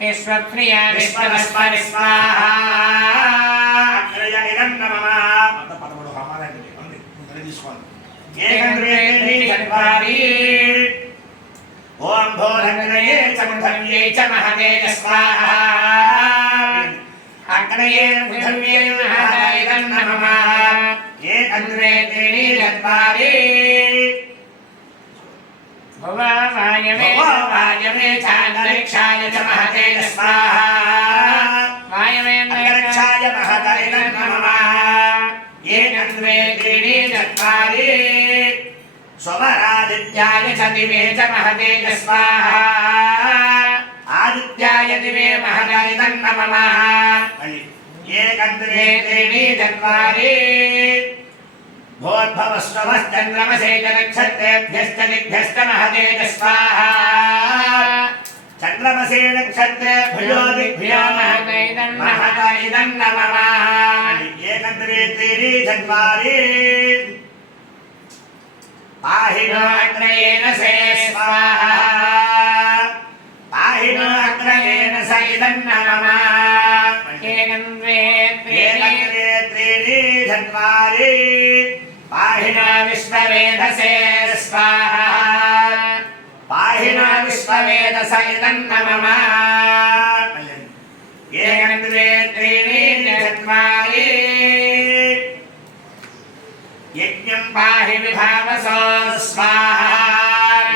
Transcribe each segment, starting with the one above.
విశ్వప్రియా విశ్వస్పరి స్వాహా పదమూడు హోమాలు ఉంది. ముందర తీసుకోండి. ఓం భోరగ్రయే చముధవ్యై చ మహతే చ స్వాహా. అగ్రయే పృథివ్యై మహదైదం నమః. ఏకంద్రే త్రీణి చత్వారి. భువాయమే వాయమే చాంతరిక్షాయ చ మహతే చ స్వాహా వాయమే అంతరిక్షాయ మహదైదం నమః ఏకంద్రే త్రీణి చత్వారి స్వరాదిత్యాయ చ దివే చ మహతే చ స్వాహా ఆదిత్యాయ దివే మహదైదం నమః మళ్ళీ ఏకంద్రే త్రీణి చత్వారి భోద్భవస్వశ్చంద్రమసే చ నక్షత్రేభ్యశ్చ దిగ్భ్యశ్చ మహతే చ స్వాహా చంద్రమసే నక్షత్రేభ్యో దిగ్భ్యో మహదైదం మహత ఇదం నమః ఏకంద్రే త్రీణి చత్వారి పాహినో అగ్రయేణ సే స్వాహా పాహినో అగ్రయేణ స ఇదం నమః ఏకంద్రే త్రీణి ఏకంద్రే త్రీణి చత్వారి పాహినో విశ్వవేదసే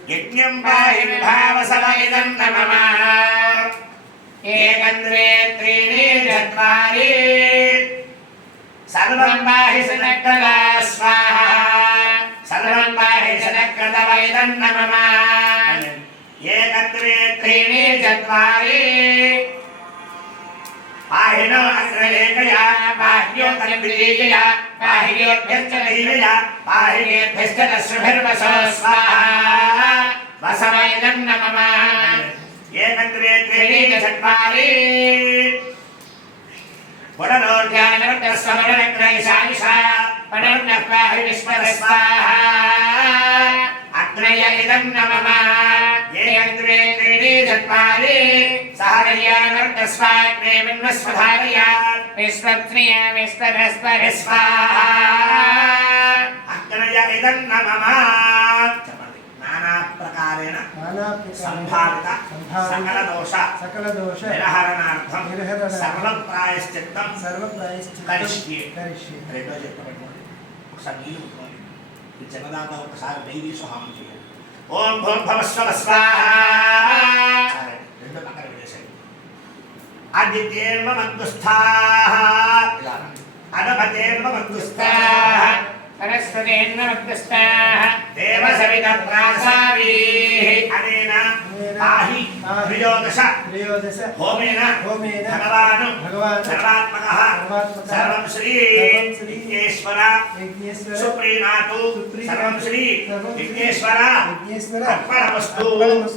స్వాహా పాహినో విశ్వవేదస ఇదం నమః ఏకంద్రే త్రీణి చత్వారి యజ్ఞం పాహి విభావసో స్వాహా యజ్ఞం పాహి విభావసవ ఇదం నమః ఏకంద్రే త్రీణి చత్వారి సర్వం పాహి సనక్కదా స్వాహా సర్వం పాహి సనక్కదవ ఇదం నమః ఏకంద్రే త్రీణి చత్వారి పాహినో అగ్రలేఖయా బాహ్యోతరవిజయయా బాహ్యోభ్యశ్చ దైవయా బాహ్యేభ్యశ్చ దశ్రుభిర్వసో స్వాహా వసవ ఇదం నమః ఏకంద్రే త్రీణి చత్వారి పునరోధ్యానమృతస్వమరణగ్రయశాయిషా పునర్నః పాహి విశ్వరస్వాహా అగ్రయ ఇదం నమః ఏకంద్రే త్రీణి చత్వారి సహరయ్యానర్తస్వాగ్నే విన్వస్వధారయా విశ్వప్రియా విశ్వస్పరి స్వాహా అగ్రయ ఇదం నమః ప్రకారేణ సంభావిత సకల దోష సకల దోష నిరహరణార్థం నిరహరణార్థం సర్వ ప్రాయశ్చిత్తం సర్వ ప్రాయశ్చిత్తం కరిష్యే. కరిష్యే. రెండో చెప్పబెట్టుకోండి ఒకసారి నీళ్ళు పెట్టుకోండి ఈ జగదాత ఒకసారి డైలీ సుహామం చేయాలి ఓం భూం భవస్వ స్వాహా సరే, రెండో పక్కన పెట్టేసేయండి ఆదిత్యేర్వ మందుస్థాః ఇలా మందుస్థాః సరస్వతేన్వక్తస్థాః దేవ సవిత ప్రాసావీః అనేన పాహి త్రయోదశ త్రయోదశ హోమేన హోమేన భగవాను భగవాన్ సర్వాత్మకః సర్వాత్మకః సర్వం శ్రీ సర్వం శ్రీ విఘ్నేశ్వర యజ్ఞేశ్వర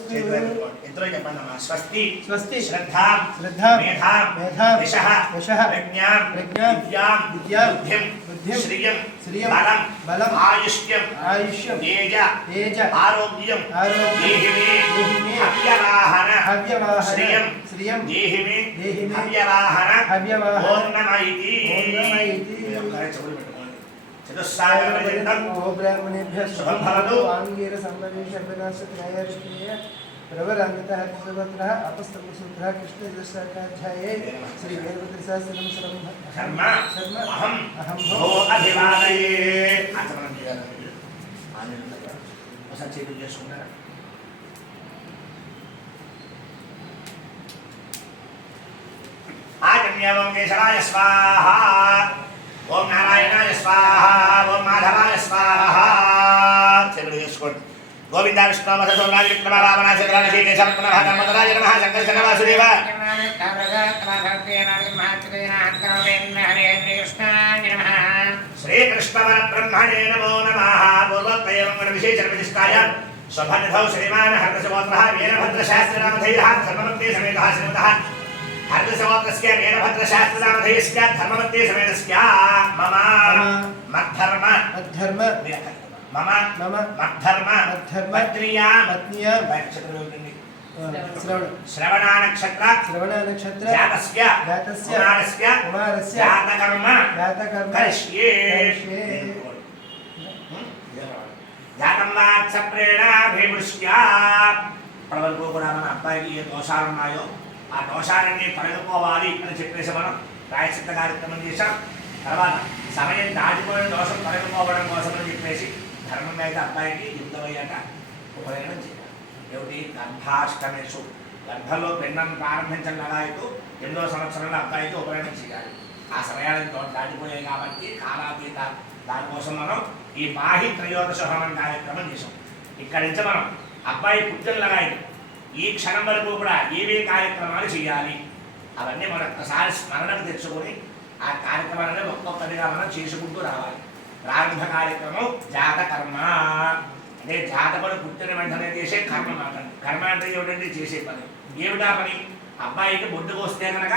సుప్రీనాథు रुद्रजपनमः स्वस्ति स्वस्ति श्रद्धां श्रद्धां मेधां मेधां यशः यशः प्रज्ञां प्रज्ञां विद्यां विद्यां बुद्धिं बुद्धिं श्रियं श्रियं बलं बलम् आयुष्यम् आयुष्यं तेज तेज आरोग्यं आरोग्यं देहि मे देहि मे हव्यवाहन हव्यवाहन श्रियं श्रियं देहि मे देहि मे हव्यवाहन हव्यवाहन ओर्णमय इति ओर्णमय इति शुभं भवतु। आङ्गीरसम्भवेषु హవ్యవాహన ఓం నమ ఇతి ఓం నమ ఇతి. మీరు ఒక్కరే చెవులు పెట్టుకోండి చతుస్సాగర పర్యంతం ఓ బ్రాహ్మణేభ్యः శుభం భవతు. ఆంగీర సంపదేశ వినాశ న్యాయర్షణీయ ప్రవరాంగతः కృతవత్రः అపస్తమసూత్రः కృష్ణదశాఖాధ్యాయే శ్రీ వీరభద్రశాస్త్రం శర్మ కర్మ శర్మ అహం అహం భో అభివాదయే ఆచమనం చేయాలి ఆంజనేయుల దగ్గర. ఒకసారి చేతులు చేసుకుంటారా ఆజన్యవం కేశవాయ స్వాహ ఓం నారాయణాయ స్వాహ ఓం మాధవాయ స్వాహ చేతులు చేసుకోండి గోవింద విష్ణు మధు రాజ విక్రమ రావణ చంద్రాన శ్రీకేశవ పునః ధర్మధరాజ నమః శంకర వాసుదేవ శ్రీకృష్ణవర బ్రహ్మణే నమో. నమః పూర్వోత్తరం విశేష ప్రతిష్టాయ స్వభద్రౌ శ్రీమాన్ హర్దశగోత్రः వీరభద్రశాస్త్రనామధేయः ధర్మమత్తే సమేతः శ్రీమతः. హర్దశగోత్రస్య వీరభద్రశాస్త్రనామధేయస్య ధర్మమత్తే సమేతస్య. మమ మద్ధర్మ. మద్ధర్మ. మమ మమ మద్ధర్మ మద్ధర్మ పత్రియా పత్న్యాం నక్షత్రం శ్రవణ శ్రవణ నక్షత్ర శ్రవణ నక్షత్ర జాతస్య జాతస్య కుమారస్య కుమారస్య జాతకర్మ జాతకర్మ కరిష్యే. జాతం వాత్సప్రేణాభివృష్ట్యా ఇప్పటివరకు కూడా మన అబ్బాయికి ఏ దోషాలు ఉన్నాయో ఆ దోషాలన్నీ తొలగిపోవాలి అని చెప్పేసి మనం ప్రాయశ్చిత్త కార్యక్రమం చేశాం. తర్వాత సమయం దాటిపోయిన దోషం తొలగిపోవడం కోసం అని చెప్పేసి ధర్మం అయితే అబ్బాయికి యుద్ధమయ్యాక ఉపనయనం చేయాలి? ఏమిటి? గర్భాష్టమేషు గర్భలో పిండం ప్రారంభించడం ఎలా అయితే? ఎనిమిదో సంవత్సరంలో అబ్బాయికి ఉపనయనం చేయాలి. ఆ సమయానికి దాటిపోయాయి కాబట్టి కాలాతీత దానికోసం మనం ఈ మాహి త్రయోదశ హోమం కార్యక్రమం చేసాం ఇక్కడి నుంచి మనం అబ్బాయి పుట్టినలాగా ఈ క్షణం వరకు కూడా ఏవే కార్యక్రమాలు చేయాలి? అవన్నీ మనం ఒక్కసారి స్మరణకు తెచ్చుకొని ఆ కార్యక్రమాలను ఒక్కొక్కటిగా మనం చేసుకుంటూ రావాలి. ప్రారంభ కార్యక్రమం జాతకర్మ. అంటే జాతకుడు పుట్టిన వెంటనే చేసే కర్మ మాట. కర్మ అంటే ఏమిటంటే చేసే పని. ఏమిటా పని? అబ్బాయికి బొడ్డుకు వస్తే కనుక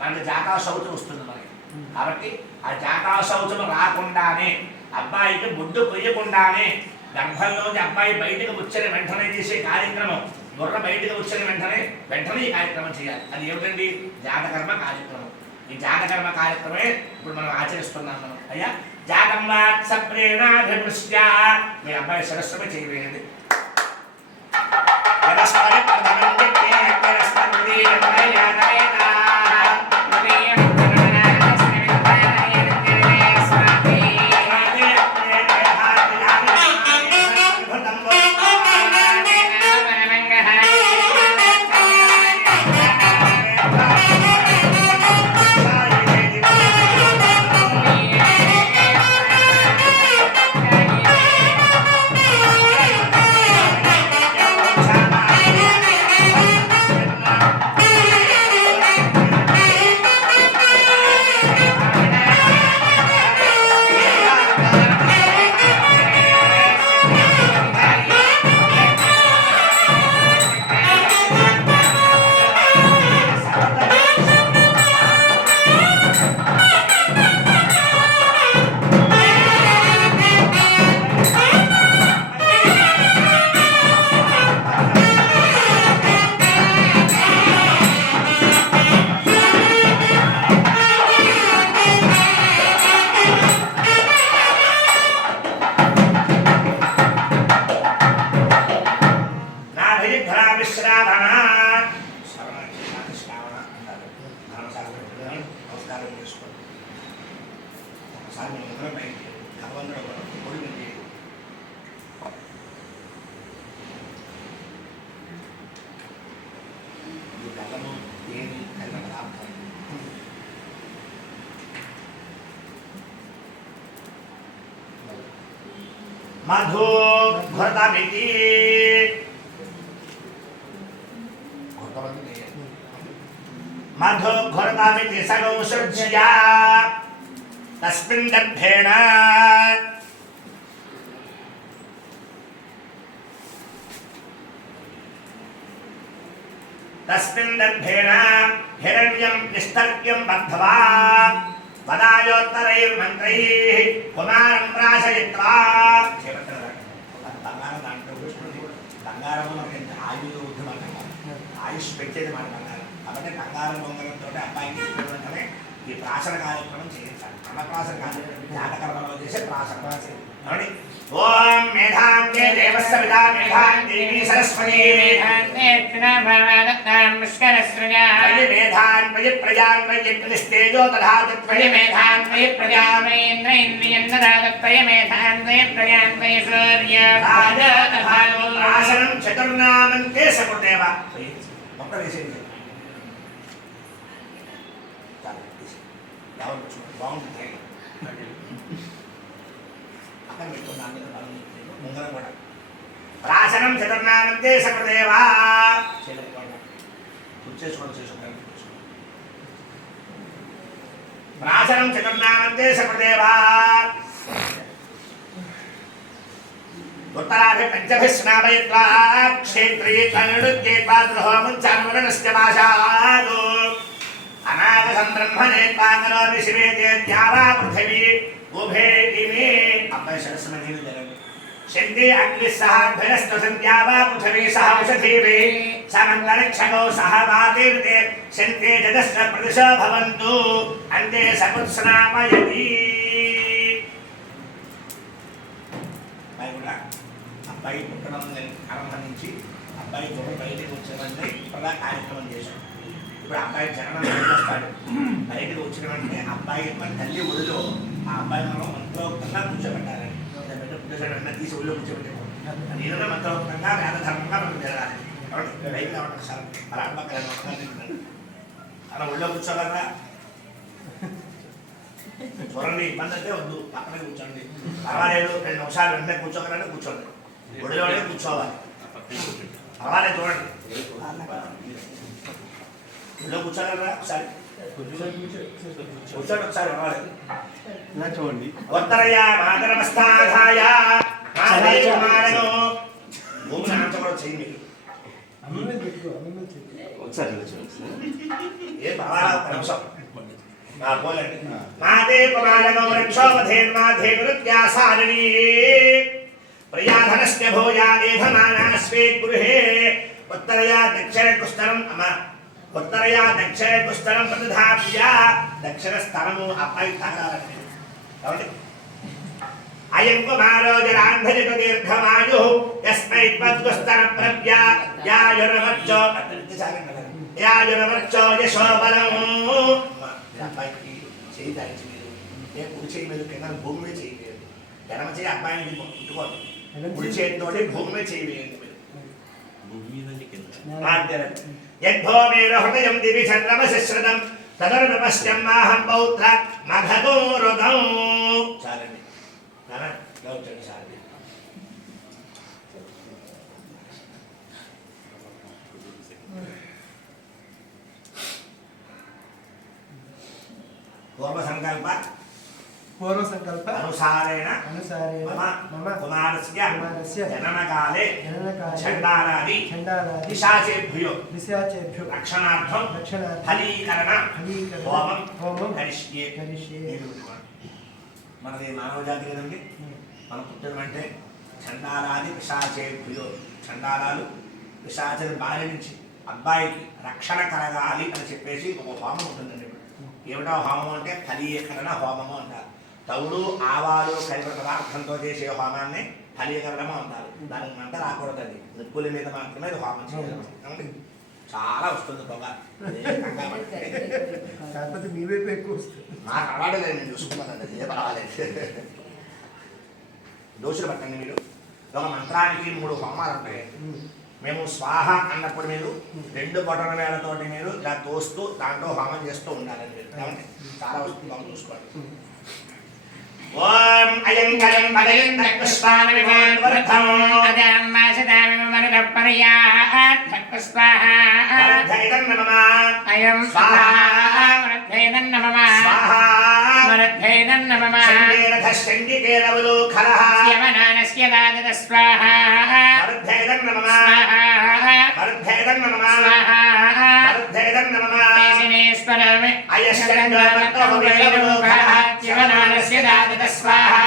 మనకి జాతా శౌచం వస్తుంది మనకి. కాబట్టి ఆ జాతా శౌచం రాకుండానే అబ్బాయికి బొడ్డు కొయ్యకుండానే గర్భంలోంచి అబ్బాయి బయటకు వచ్చిన వెంటనే చేసే కార్యక్రమం బుర్ర బయటకు వచ్చిన వెంటనే వెంటనే ఈ కార్యక్రమం చేయాలి. అది ఏమిటండి? జాతకర్మ కార్యక్రమం. ఈ జాతకర్మ కార్యక్రమే ఇప్పుడు మనం ఆచరిస్తున్నాం మనం. అయ్యా? జాతం వాత్సప్రేణాధిపృష్ట్యా మీ అబ్బాయి సరస్సుపై చేయలేదు విశ్రావణ శ్రవణ శ్రావణ అంటారు ధర్మశాస్త్రం నమస్కారం చేసుకోండి ఒకసారి మీ ముద్ర పైకి భగవంతుడు ఒక పొడి ఉంది ఈ బెల్లము ఏది కలిగిన పదార్థం మధు ఘృతమితి మధు ఘృతమితి సగౌసృజ్య తస్మిన్ దర్భేణ తస్మిన్ దర్భేణ హిరణ్యం నిస్తర్క్యం బద్ధవా వదాయోత్తరైర్మంత్రైः కుమారం ప్రాశయిత్వా బంగారం దాంట్లో కూర్చుని బంగారం ఎంత ఆయుధ బుద్ధి మాట ఆయుష్ పెట్టేది మన బంగారం. కాబట్టి బంగారం బొంగరంతో అబ్బాయికి ఇచ్చిన వెంటనే ఈ ప్రాసన కార్యక్రమం చేయించాలి అన్నప్రాసన కార్యక్రమం జాతకర్మలో చేసే ప్రాసన ఏమండి? ఓం మేధాంగే దేవస్య విదా మేధాం దేవి సరస్వతి త్వయి మేధాన్ త్వయి ప్రజాన్ త్వయి ప్రతిష్టేజో తథా త్వయి మేధాన్ ఆసనం చతుర్నామంతే సకుదేవ మొక్క వేసేది ఎవరు బాగుంటుంది. అక్కడ పెట్టుకున్నాను కదా, బలం ముందర కూడా ప్రాసనం చతుర్నామంతే సకుదేవా. చేసుకోండి చేసుకోండి ప్రాసనం చతుర్నామంతే సకుదేవా ఉత్తరాభి పంచభిः స్నాపయిత్వా క్షేత్రే తనుడుద్యేత్వా గృహోముం చాన్వరణస్య భాషాదు అనాథ సందర్భనేత్వాంగనోపి శివే తేత్యావా పృథివీ ఉభే ఇమే. అబ్బాయి సరస్సు నీళ్ళు జరగండి శక్తి అగ్ని సహ భయస్త సంధ్యావా పృథివీ సహ ఉషధీవే సమంగళక్షగౌ సహ వాతీర్తే. శక్తి జగస్ర ప్రతిశ భవంతు. అంటే సకృత్స్నామయతి కూడా అబ్బాయి పుట్టడం ఆరంభించి అబ్బాయి గుర్ర బయటకు వచ్చేదంటే ఇప్పుడు కార్యక్రమం చేశాం ఇప్పుడు అబ్బాయి జననం వస్తాడు బయటకు వచ్చిన వెంటనే అబ్బాయి యొక్క తల్లి ఒడిలో ఆ అబ్బాయి మనం మంత్రోక్తంగా కూర్చోబెట్టాలని కూర్చోబెట్టి తీసి ఒడిలో కూర్చోబెట్టాము నేను మంత్రోక్తంగా వేద ధర్మంగా మనం జరగాలి. బయట సార్ అలా అమ్మకం అలా ఒళ్ళో కూర్చోగలరా చూడండి ఇబ్బంది అయితే వద్దు. పక్కనే కూర్చోండి. పర్వాలేదు రెండు నిమిషాలు వెంటనే కూర్చోగలంటే కూర్చోండి. ఒడిలోనే కూర్చోవాలి. పర్వాలేదు చూడండి. ఒళ్ళో కూర్చోగలరా ఒకసారి కూర్చోండి ఒకసారి పర్వాలేదు ఇలా చూడండి ఉత్తరయ మాతరమస్థాధాయ మాదేవ మారను భూమిని ఆంచడం చేయండి మీద మీద ఒకసారి ఇలా ఏ ఒక్క నిమిషం కుమారగో గురుత్యాసారణీ ప్రియాధనస్య భూయాదేధమానా స్వే గృహే ఉత్తరయా దక్షిణ కుస్తరం అమ్మ ఉత్తరయా దక్షిణ కుస్తరం ప్రతిధాప్య. దక్షిణ స్థలము అబ్బాయి కాబట్టి అయం కుమారో జరాంధజత దీర్ఘమాయు. యస్మై త్వద్గుస్తర ప్రవ్య అబ్బాయికి చేయి దాచి మీరు. ఏ కుడి చేయి మీద కింద భూమి మీద చేయి వేయండి. ఎడమ చేయి అబ్బాయిని పుట్టుకోండి కుడి చేతితోటి భూమి మీద చేయి వేయండి మీరు. భూమి మీద కింద. యద్భూమిర హృదయం దివి చంద్రమశశ్రదం తదరుపశ్యం మాహం పౌత్ర మఘదోరుదం చాలండి నాన్న గౌచండి చాలండి పూర్వ సంకల్ప పూర్వ సంకల్ప అనుసారేణ అనుసారేణ మమ కుమారస్య కుమారస్య జననకాలే జననకాలే చండాలాది చండాలాది పిశాచేభ్యో విశాచేభ్యో రక్షణార్థం రక్షణార్థం ఫలీకరణ ఫలీకరణ హోమం హోమం కరిష్యే కరిష్యే. మనది మానవ జాతి కదండి. మనం పుట్టడం అంటే చండాలాది పిశాచేభ్యో చండాలాలు పిశాచని బారి నుంచి అబ్బాయికి రక్షణ కలగాలి అని చెప్పేసి ఒక హోమం ఉంటుందండి. ఏమిటో హోమం అంటే ఫలీకరణ హోమము అంటారు. తౌడు ఆవాలు కలిపిన పదార్థంతో చేసే హోమాన్ని ఫలీకరణము అంటారు. దానికి మంట రాకూడదండి. నిప్పుల మీద మాత్రమే ఇది హోమం చేయాలి? చాలా వస్తుంది పొగ. కాకపోతే మీ వైపు ఎక్కువ వస్తుంది. నాకు అలవాటులేదు నేను చూసుకున్నానండి. ఏ పర్వాలేదు. దోషులు పట్టండి మీరు. ఒక మంత్రానికి మూడు హోమాలు ఉంటాయి. మేము స్వాహ అన్నప్పుడు మీరు రెండు బొటన వేలతోటి మీరు ఇలా తోస్తూ దాంట్లో హోమం చేస్తూ ఉండాలని మీరు? చాలా వస్తుంది చూసుకోండి. ఓం అయం కలం పదయం పుష్పాన విమానవర్ధం వర్ధయితం నమః. అయం స్వాహా. శండికేరవలో ఖలః యవనానస్య దాదత స్వాహా. వర్ధయితం నమః స్వాహా. వర్ధయితం నమః స్వాహా వర్ధయితం నమః దాదత స్వాహా.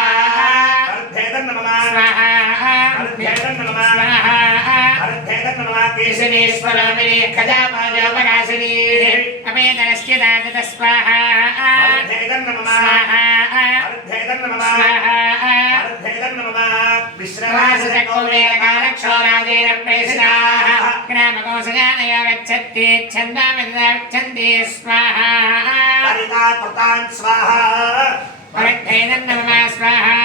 స్వాహా. వర్ధయితం నమః స్వాహా केशनेश्वरामिने खजाभाजापराशिने अमे नरस्य दादत स्वाहा। विश्रवासकोवेलकालक्षोराजेन प्रेषिताः। ग्रामकोशजानया गच्छन्ति स्वाहा। మరుద్ధైదన్నమమ స్వాహా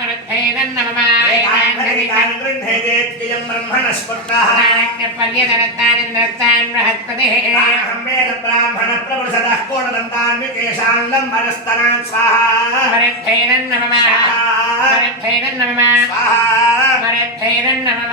మరుద్ధైదన్నమమ ఏకాంతరికాన్ గృహ్ణేదేత్యం బ్రహ్మణస్పృతః పర్యదరత్తానింద్రత్తాన్ బృహస్పతిः అహం వేద బ్రాహ్మణ ప్రవృషదః కోణదంతాన్వికేశాన్ లంబనస్తనాన్ స్వాహా మరుద్ధైదన్నమమ మరుద్ధైదన్నమమ స్వాహా మరుద్ధైదన్నమమ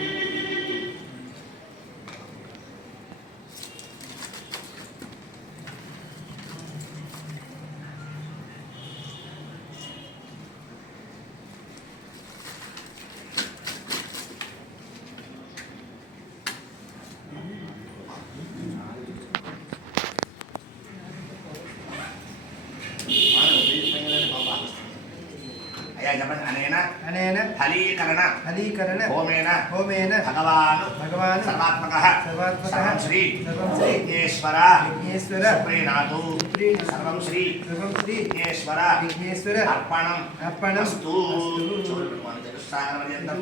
అనేన ఫలీకరణ ఫలీకరణ హోమేన హోమేన భగవాను భగవాన్ సర్వాత్మక సర్వాత్మకः సర్వం శ్రీ సర్వం శ్రీ విఘ్నేశ్వర విఘ్నేశ్వర సుప్రీనాథు సర్వం శ్రీ సర్వం శ్రీ విఘ్నేశ్వర విఘ్నేశ్వర అర్పణం అర్పణం అస్తు చూడండి చతుస్సాగరపర్యంతం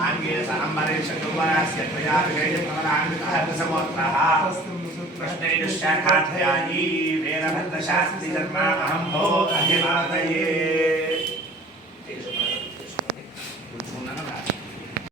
ఆంగే ఆంగేయ సాంబరేష దుర్వరాస్య ప్రజాభిషేయ ప్రవరాంగితః కృష్ణైదుశాఖాధ్యాయీ వీరభద్రశాస్త్రి